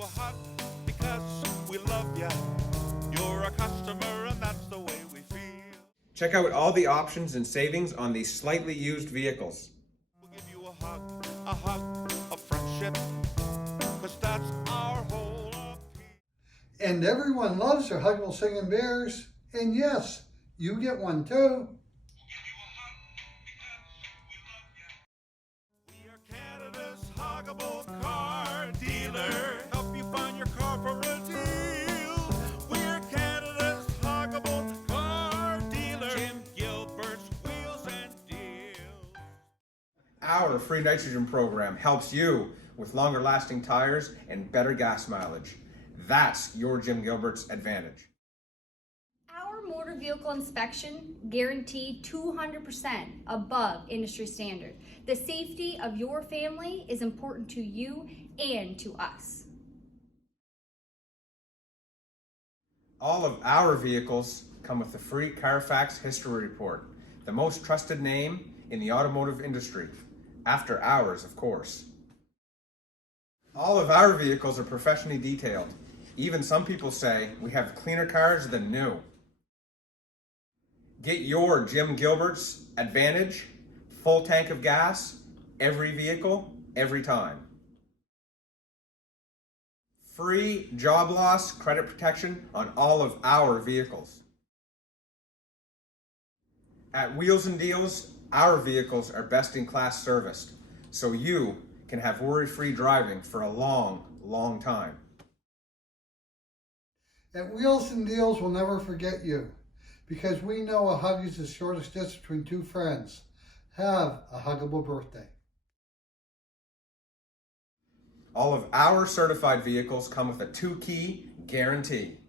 you a hug because we love you. You're a customer and that's the way we feel. Check out all the options and savings on these slightly used vehicles. We'll give you a hug of friendship, cause that's our whole appeal. And everyone loves their huggable singing bears. And yes, you get one too. We are Canada's huggable car dealer. Help you find your car for a deal. We're Canada's huggable car dealer. Jim Gilbert's Wheels and Deals. Our free nitrogen program helps you with longer lasting tires and better gas mileage. That's your Jim Gilbert's advantage. Our motor vehicle inspection guaranteed 200% above industry standard. The safety of your family is important to you and to us. All of our vehicles come with a free Carfax history report, the most trusted name in the automotive industry, after ours, of course. All of our vehicles are professionally detailed. Even some people say we have cleaner cars than new. Get your Jim Gilbert's advantage, full tank of gas, every vehicle, every time. Free job loss credit protection on all of our vehicles. At Wheels and Deals, our vehicles are best in class serviced, so you can have worry-free driving for a long, long time. At Wheels and Deals, we'll never forget you, because we know a hug is the shortest distance between two friends. Have a huggable birthday. All of our certified vehicles come with a 2-key guarantee.